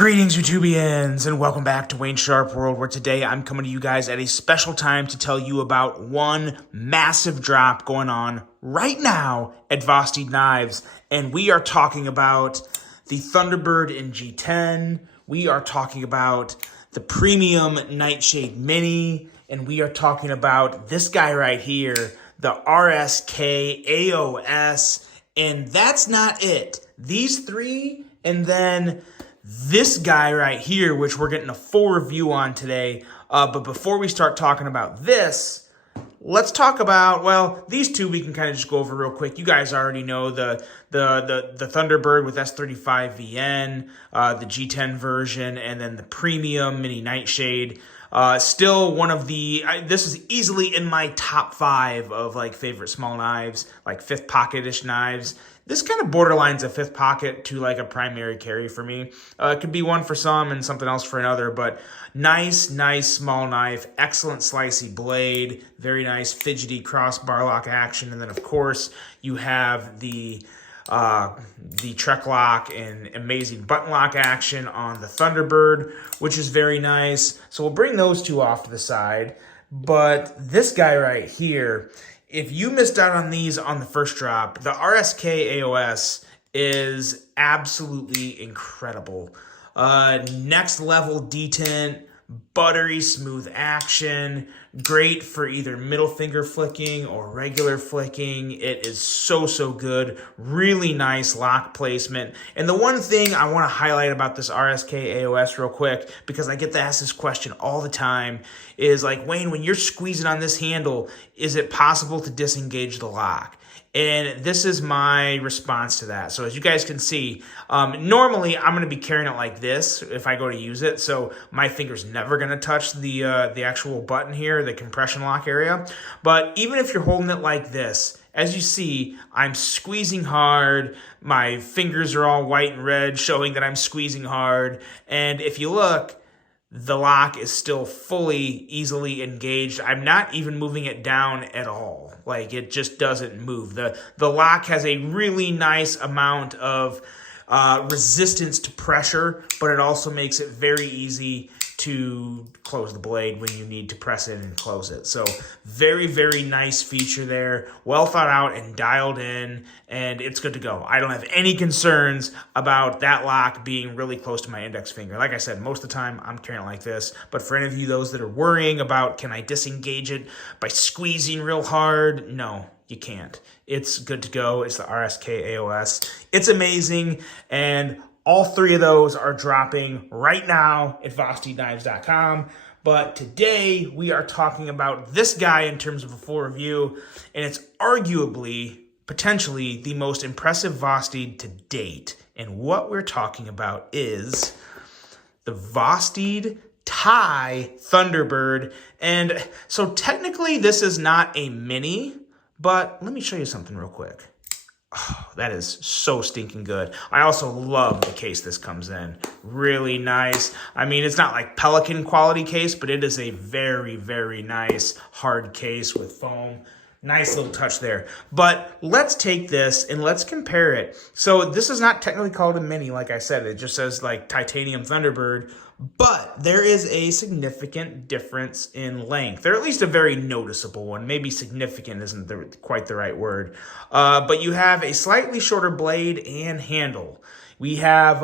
Greetings, YouTubians, and welcome back to Wayne Sharp World, where today I'm coming to you guys at a special time to tell you about one massive drop going on right now at Thunderbird Knives. And we are talking about the Thunderbird in G10. We are talking about the Premium Nightshade Mini. And we are talking about this guy right here, the RSK AOS. And that's not it. These three, and then this guy right here, which we're getting a full review on today. But before we start talking about this, let's talk about, well, these two we can kind of just go over real quick. You guys already know the Thunderbird with S35VN, the G10 version, and then the Premium Mini Nightshade. Still one of the, this is easily in my top 5 of like favorite small knives, like fifth pocket-ish knives. This kind of borderlines a fifth pocket to like a primary carry for me. It could be one for some and something else for another, but nice small knife, excellent slicey blade, very nice fidgety crossbar lock action. And then of course you have the Trek lock and amazing button lock action on the Thunderbird, which is very nice. So we'll bring those two off to the side. But this guy right here, if you missed out on these on the first drop, the RSK AOS is absolutely incredible. Next level detent, buttery smooth action, great for either middle finger flicking or regular flicking. It is so good. Really nice lock placement. And the one thing I want to highlight about this RSK AOS real quick, because I get to ask this question all the time, is like, Wayne, when you're squeezing on this handle, is it possible to disengage the lock? And this is my response to that. So as you guys can see, normally I'm going to be carrying it like this if I go to use it. So my finger's never going to touch the actual button here, the compression lock area. But even if you're holding it like this, as you see, I'm squeezing hard. My fingers are all white and red, showing that I'm squeezing hard. And if you look, the lock is still fully easily engaged. I'm not even moving it down at all. Like, it just doesn't move. The lock has a really nice amount of resistance to pressure, but it also makes it very easy to close the blade when you need to press it and close it. So very nice feature there. Well thought out and dialed in, and it's good to go. I don't have any concerns about that lock being really close to my index finger. Like I said, most of the time I'm carrying it like this, but for any of you, those that are worrying about, can I disengage it by squeezing real hard? No, you can't. It's good to go. It's the RSK AOS. It's amazing, and all three of those are dropping right now at VostedKnives.com. But today we are talking about this guy in terms of a full review, and it's arguably, potentially, the most impressive Vosted to date. And what we're talking about is the Vosted Thai Thunderbird. And so technically this is not a mini, but let me show you something real quick. Oh, that is so stinking good. I also love the case this comes in. Really nice. I mean, it's not like Pelican quality case, but it is a very nice hard case with foam. Nice little touch there. But let's take this and let's compare it. So this is not technically called a mini, like I said. It just says like Titanium Thunderbird. But there is a significant difference in length, or at least a very noticeable one. Maybe significant isn't quite the right word. But you have a slightly shorter blade and handle. We have,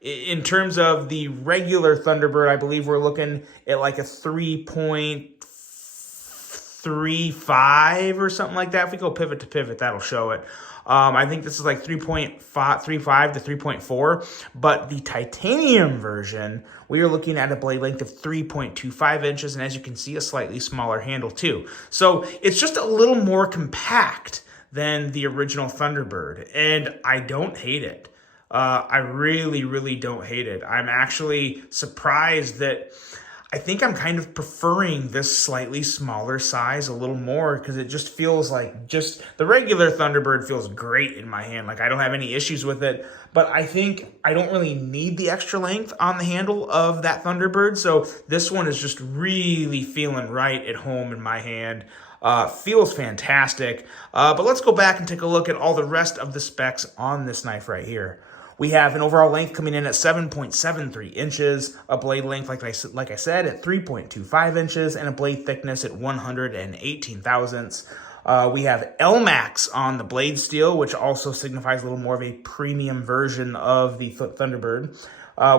in terms of the regular Thunderbird, I believe we're looking at like a 3.35 or something like that. If we go pivot to pivot, that'll show it. I think this is like 3.35 to 3.4, but the titanium version, we are looking at a blade length of 3.25 inches, and as you can see, a slightly smaller handle too. So it's just a little more compact than the original Thunderbird, and I don't hate it. I really don't hate it. I'm actually surprised that I think I'm kind of preferring this slightly smaller size a little more, because it just feels like just the regular Thunderbird feels great in my hand. Like, I don't have any issues with it, but I think I don't really need the extra length on the handle of that Thunderbird. So this one is just really feeling right at home in my hand. Feels fantastic. But let's go back and take a look at all the rest of the specs on this knife right here. We have an overall length coming in at 7.73 inches, a blade length, like I said, at 3.25 inches, and a blade thickness at 118 thousandths. We have LMAX on the blade steel, which also signifies a little more of a premium version of the Thunderbird.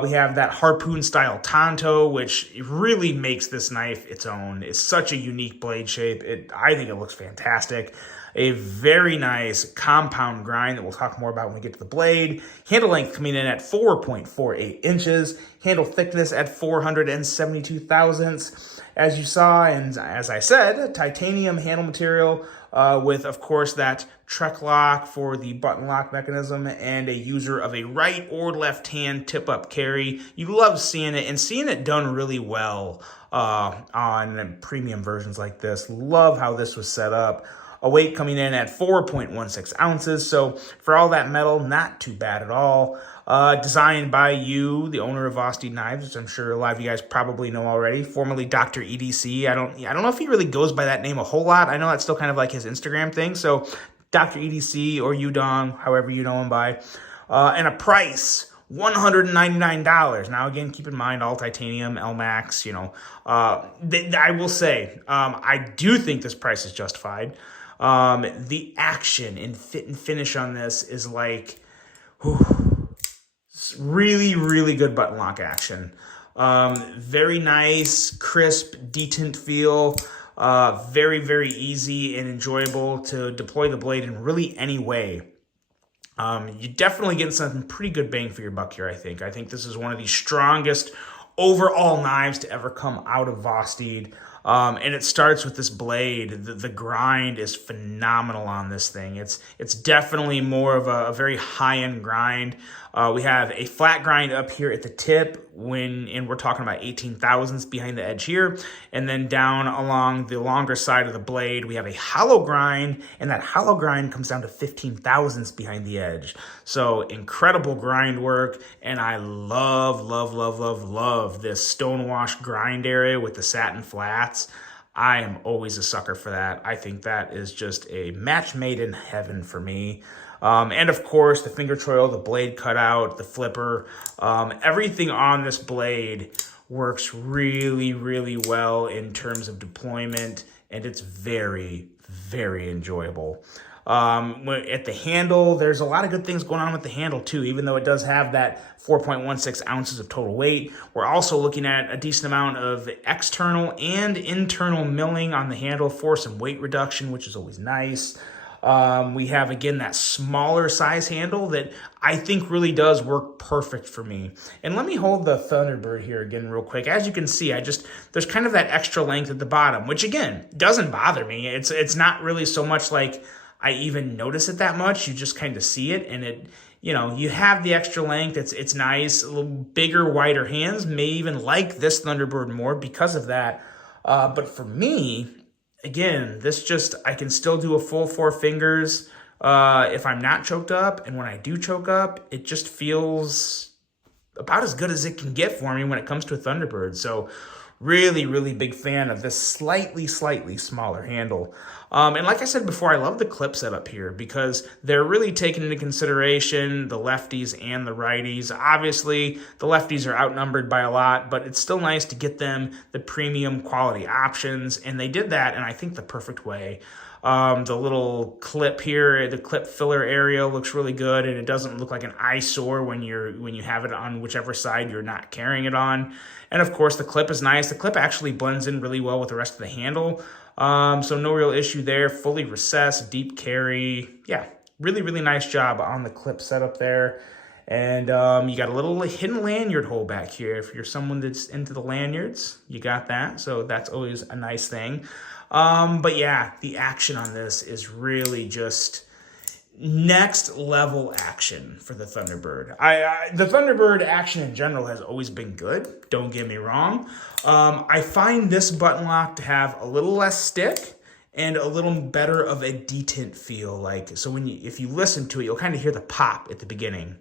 We have that harpoon style Tonto, which really makes this knife its own. It's such a unique blade shape. I think it looks fantastic. A very nice compound grind that we'll talk more about when we get to the blade. Handle length coming in at 4.48 inches. Handle thickness at 472 thousandths. As you saw, and as I said, titanium handle material with, of course, that Trek lock for the button lock mechanism and a user of a right or left hand tip-up carry. You love seeing it, and seeing it done really well on premium versions like this. Love how this was set up. A weight coming in at 4.16 ounces, so for all that metal, not too bad at all. Designed by you, the owner of Thunderbird Knives, which I'm sure a lot of you guys probably know already, formerly Dr. EDC. I don't know if he really goes by that name a whole lot. I know that's still kind of like his Instagram thing, so Dr. EDC or Udong, however you know him by. And a price, $199. Now, again, keep in mind, all titanium, LMAX, you know. I will say, I do think this price is justified. The action and fit and finish on this is like, really, really good button lock action. Very nice, crisp, detent feel. Very, very easy and enjoyable to deploy the blade in really any way. You definitely get some pretty good bang for your buck here, I think. I think this is one of the strongest overall knives to ever come out of Thunderbird. And it starts with this blade. The grind is phenomenal on this thing. It's definitely more of a very high-end grind. We have a flat grind up here at the tip, and we're talking about 18 thousandths behind the edge here. And then down along the longer side of the blade, we have a hollow grind, and that hollow grind comes down to 15 thousandths behind the edge. So incredible grind work, and I love, love, love, love, love this stonewash grind area with the satin flats. I am always a sucker for that. I think that is just a match made in heaven for me. And of course, the finger choil, the blade cutout, the flipper, everything on this blade works really, really well in terms of deployment, and it's very, very enjoyable. At the handle, there's a lot of good things going on with the handle too, even though it does have that 4.16 ounces of total weight. We're also looking at a decent amount of external and internal milling on the handle for some weight reduction, which is always nice. We have, again, that smaller size handle that I think really does work perfect for me. And let me hold the Thunderbird here again real quick. As you can see, there's kind of that extra length at the bottom, which again, doesn't bother me. It's not really so much like I even notice it that much. You just kind of see it, and you have the extra length. It's nice. A little bigger, wider hands. May even like this Thunderbird more because of that. But for me, again, I can still do a full 4 fingers if I'm not choked up. And when I do choke up, it just feels about as good as it can get for me when it comes to a Thunderbird. So really, really big fan of this slightly smaller handle. And like I said before, I love the clip setup here because they're really taking into consideration the lefties and the righties. Obviously, the lefties are outnumbered by a lot, but it's still nice to get them the premium quality options. And they did that in, I think, the perfect way. The little clip here, the clip filler area looks really good, and it doesn't look like an eyesore when you have it on whichever side you're not carrying it on. And of course, the clip is nice. The clip actually blends in really well with the rest of the handle. So no real issue there. Fully recessed, deep carry. Yeah, really, really nice job on the clip setup there. And you got a little hidden lanyard hole back here. If you're someone that's into the lanyards, you got that. So that's always a nice thing. But yeah, the action on this is really just next level action for the Thunderbird. The Thunderbird action in general has always been good. Don't get me wrong. I find this button lock to have a little less stick and a little better of a detent feel. So if you listen to it, you'll kind of hear the pop at the beginning.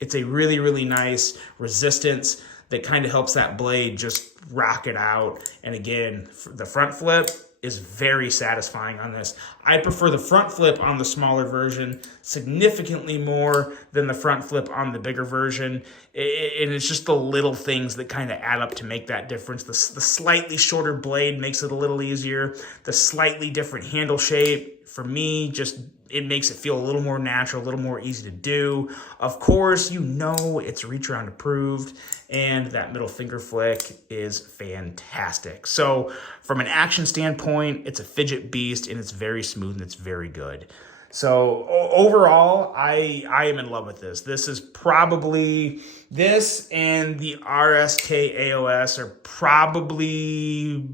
It's a really, really nice resistance that kind of helps that blade just rock it out. And again, the front flip is very satisfying on this. I prefer the front flip on the smaller version significantly more than the front flip on the bigger version. And it's just the little things that kind of add up to make that difference. The slightly shorter blade makes it a little easier. The slightly different handle shape, for me, just it makes it feel a little more natural, a little more easy to do. Of course, you know it's reach around approved, and that middle finger flick is fantastic. So from an action standpoint, it's a fidget beast, and it's very smooth, and it's very good. So overall, I am in love with this. This is probably, this and the RSK AOS are probably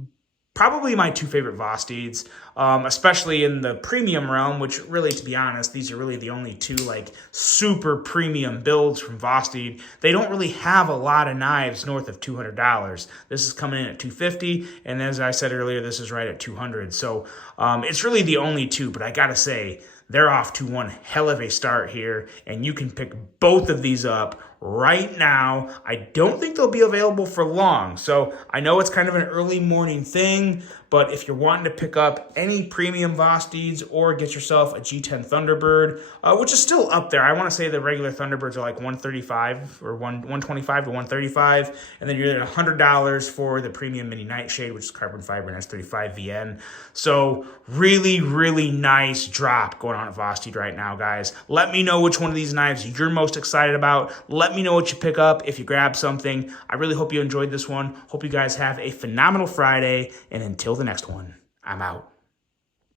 my two favorite Vosteeds, especially in the premium realm, which really, to be honest, these are really the only two like super premium builds from Vosteed. They don't really have a lot of knives north of $200. This is coming in at $250, and as I said earlier, this is right at $200. So it's really the only two, but I gotta say, they're off to one hell of a start here, and you can pick both of these up right now. I don't think they'll be available for long, so I know it's kind of an early morning thing, but if you're wanting to pick up any premium Vosteeds or get yourself a G10 Thunderbird, which is still up there. I want to say the regular Thunderbirds are like $135 or $125 to $135, and then you're at $100 for the premium mini Nightshade, which is carbon fiber and S35 VN. So really, really nice drop going on at Vosteed right now, guys. Let me know which one of these knives you're most excited about. Let me know what you pick up if you grab something. I really hope you enjoyed this one. Hope you guys have a phenomenal Friday, and until the next one, I'm out.